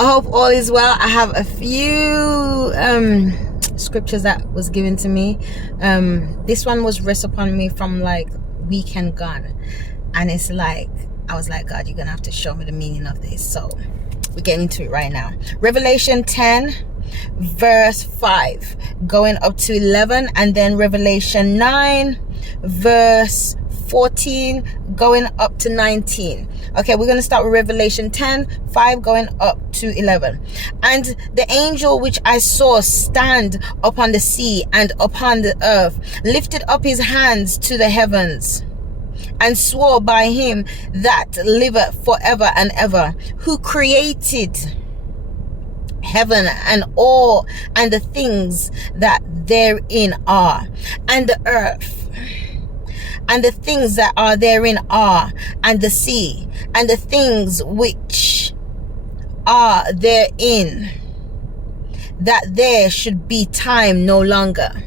I hope all is well. I have a few scriptures that was given to me. This one was rest upon me from like weekend gone, and it's like I was like, God, you're gonna have to show me the meaning of this. So we're getting into it right now. Revelation 10 verse 5 going up to 11, and then Revelation 9 verse 14 going up to 19. Okay, we're going to start with Revelation 10 5 going up to 11. And the angel which I saw stand upon the sea and upon the earth lifted up his hands to the heavens and swore by him that liveth forever and ever, who created heaven and all and the things that therein are, and the earth and the things that are therein are, and the sea and the things which are therein, that there should be time no longer.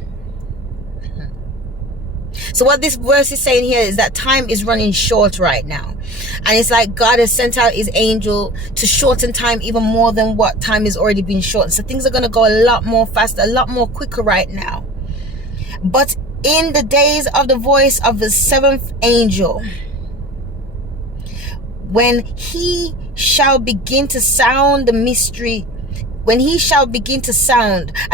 So what this verse is saying here is that time is running short right now. And it's like God has sent out his angel to shorten time even more than what time has already been shortened. So things are going to go a lot more faster, a lot more quicker right now. But in the days of the voice of the seventh angel, when he shall begin to sound the mystery, and then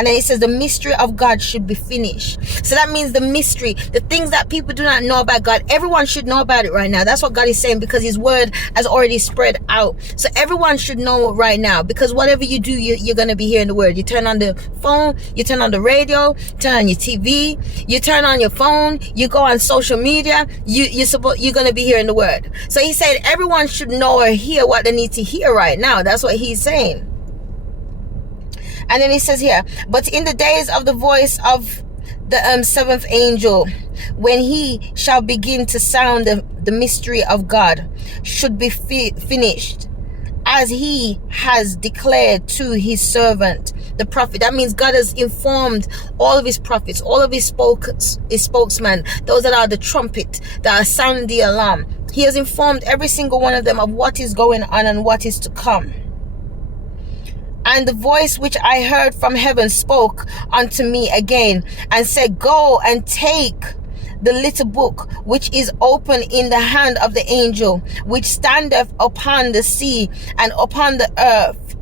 it says the mystery of God should be finished. So that means the mystery, the things that people do not know about God, everyone should know about it right now. That's what God is saying, because his word has already spread out. So everyone should know right now, because whatever you do, you're going to be hearing the word. You turn on the phone, you turn on the radio, turn on your TV, you turn on your phone, you go on social media, you're going to be hearing the word. So he said everyone should know or hear what they need to hear right now. That's what he's saying. And then he says here, but in the days of the voice of the seventh angel, when he shall begin to sound the mystery of God should be finished, as he has declared to his servant the prophet. That means God has informed all of his prophets, all of his spokesmen, those that are the trumpet, that are sounding the alarm. He has informed every single one of them of what is going on and what is to come. And the voice which I heard from heaven spoke unto me again, and said, Go and take the little book which is open in the hand of the angel which standeth upon the sea and upon the earth.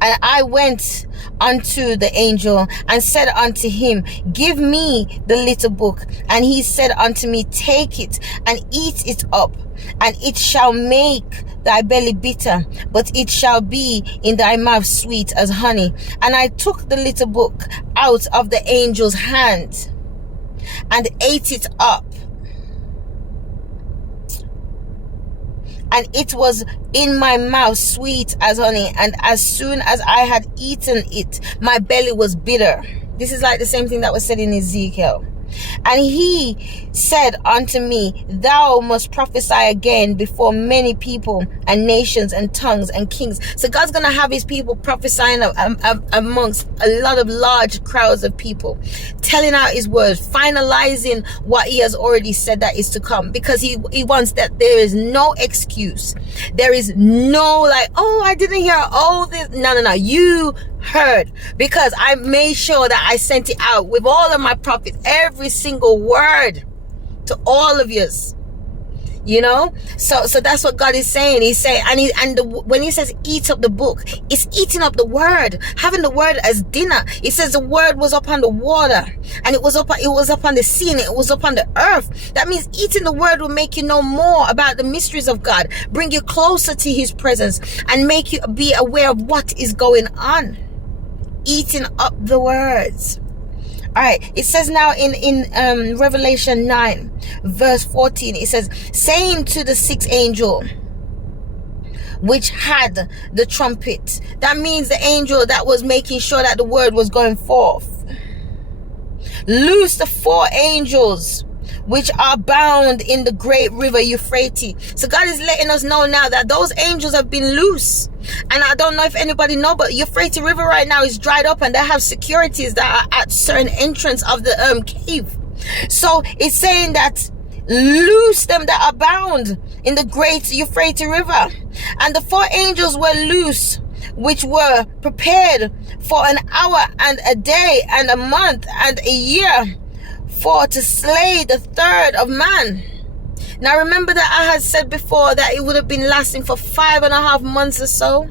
And I went unto the angel and said unto him, Give me the little book. And he said unto me, Take it and eat it up, and it shall make thy belly bitter, but it shall be in thy mouth sweet as honey. And I took the little book out of the angel's hand and ate it up, and it was in my mouth sweet as honey. And as soon as I had eaten it, my belly was bitter. This is like the same thing that was said in Ezekiel. And he said unto me, Thou must prophesy again before many people and nations and tongues and kings. So God's going to have his people prophesying amongst a lot of large crowds of people, telling out his words, finalizing what he has already said that is to come, because he wants that there is no excuse. There is no like, oh, I didn't hear all this. No. You heard, because I made sure that I sent it out with all of my prophets, every single word to all of you, you know. So that's what God is saying. He's saying, when he says eat up the book, it's eating up the word, having the word as dinner. It says the word was upon the water, and it was upon the sea, and it was upon the earth. That means eating the word will make you know more about the mysteries of God, bring you closer to his presence, and make you be aware of what is going on. Eating up the words. All right, it says now in Revelation 9 verse 14, it says, saying to the sixth angel which had the trumpet. That means the angel that was making sure that the word was going forth. Loose the four angels which are bound in the great river Euphrates. So God is letting us know now that those angels have been loose. And I don't know if anybody know, but Euphrates River right now is dried up, and they have securities that are at certain entrance of the cave. So it's saying that loose them that are bound in the great Euphrates River. And the 4 angels were loose, which were prepared for an hour and a day and a month and a year, for to slay the third of man. Now remember that I had said before that it would have been lasting for 5.5 months or so.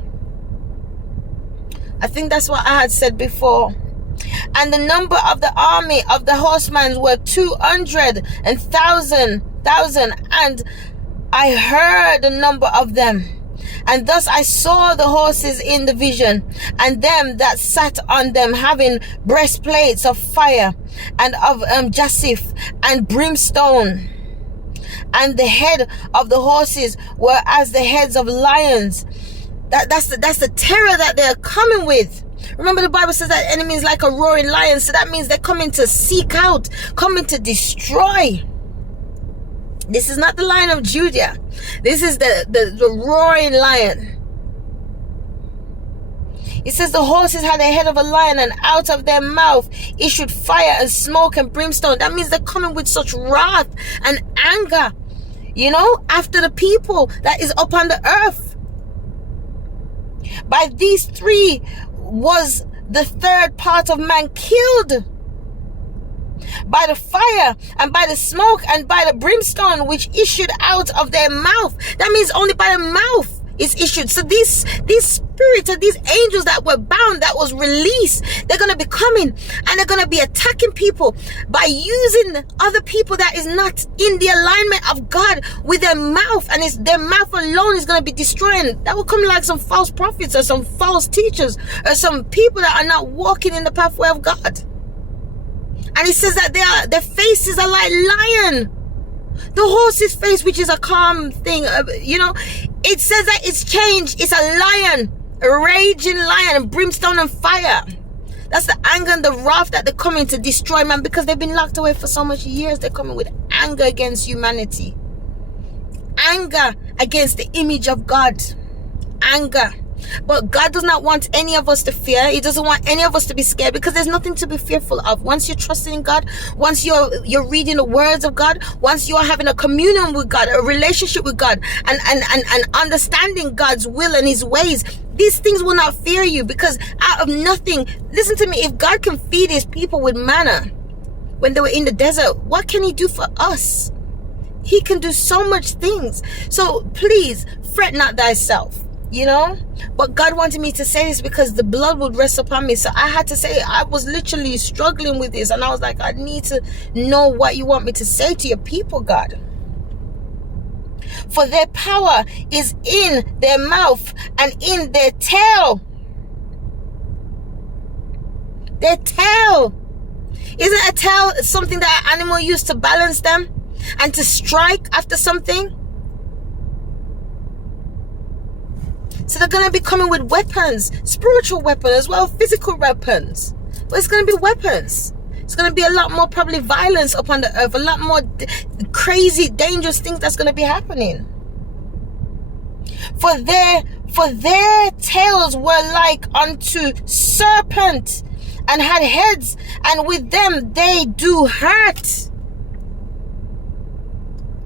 I think that's what I had said before. And the number of the army of the horsemen were 200,000, and I heard the number of them. And thus I saw the horses in the vision, and them that sat on them, having breastplates of fire and of jacinth and brimstone. And the head of the horses were as the heads of lions. That's the terror that they're coming with. Remember, the Bible says that enemy is like a roaring lion. So that means they're coming to seek out, coming to destroy. This is not the Lion of Judah. This is the roaring lion. It says the horses had the head of a lion, and out of their mouth issued fire and smoke and brimstone. That means they're coming with such wrath and anger, after the people that is upon the earth. By these 3 was the third part of man killed, by the fire and by the smoke and by the brimstone which issued out of their mouth. That means only by the mouth is issued. So these spirits or these angels that were bound, that was released, they're going to be coming and they're going to be attacking people by using other people that is not in the alignment of God with their mouth, and it's their mouth alone is going to be destroying. That will come like some false prophets or some false teachers or some people that are not walking in the pathway of God. And it says that their faces are like lion. The horse's face, which is a calm thing, it says that it's changed. It's a lion, a raging lion, and brimstone and fire. That's the anger and the wrath that they're coming to destroy man, because they've been locked away for so much years. They're coming with anger against humanity, anger against the image of God, anger. But God does not want any of us to fear. He doesn't want any of us to be scared, because there's nothing to be fearful of. Once you're trusting in God, once you're reading the words of God, once you're having a communion with God, a relationship with God, and understanding God's will and his ways, these things will not fear you, because out of nothing, listen to me, if God can feed his people with manna when they were in the desert, what can he do for us? He can do so much things. So please fret not thyself. But God wanted me to say this because the blood would rest upon me. So I had to say, I was literally struggling with this, and I was like, I need to know what you want me to say to your people, God. For their power is in their mouth and in their tail. Their tail. Isn't a tail something that an animal used to balance them and to strike after something? So they're going to be coming with weapons, spiritual weapons as well, physical weapons. But it's going to be weapons. It's going to be a lot more probably violence upon the earth, a lot more crazy, dangerous things that's going to be happening. For their tails were like unto serpents, and had heads, and with them they do hurt.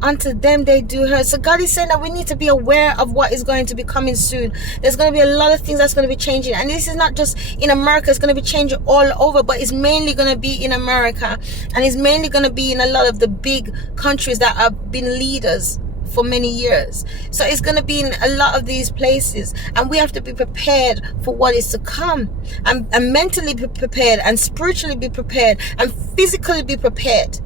Unto them they do hurt. So God is saying that we need to be aware of what is going to be coming soon. There's going to be a lot of things that's going to be changing, and this is not just in America. It's going to be changing all over, but it's mainly going to be in America, and it's mainly going to be in a lot of the big countries that have been leaders for many years. So it's going to be in a lot of these places, and we have to be prepared for what is to come, and mentally be prepared, and spiritually be prepared, and physically be prepared,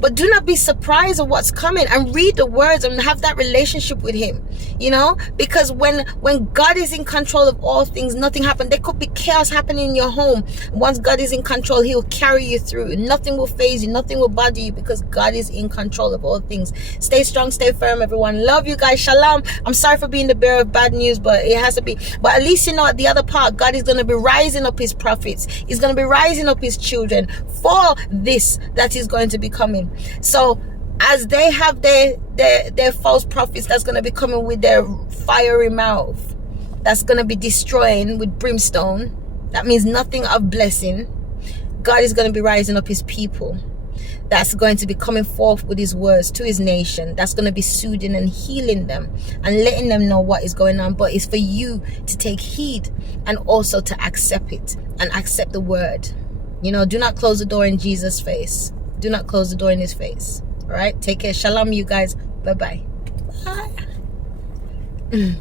But do not be surprised of what's coming, and read the words and have that relationship with him, because when God is in control of all things, nothing happens. There could be chaos happening in your home. Once God is in control, he'll carry you through. Nothing will faze you, nothing will bother you, because God is in control of all things. Stay strong, stay firm, everyone. Love you guys. Shalom. I'm sorry for being the bearer of bad news, but it has to be. But at least at the other part, God is going to be rising up his prophets. He's going to be rising up his children for this that is going to be coming. So as they have their false prophets that's going to be coming with their fiery mouth, that's going to be destroying with brimstone, that means nothing of blessing. God is going to be rising up his people that's going to be coming forth with his words to his nation, that's going to be soothing and healing them and letting them know what is going on. But it's for you to take heed and also to accept it and accept the word. You know, do not close the door in Jesus' face. Do not close the door in his face. All right, take care. Shalom, you guys. Bye-bye. Bye.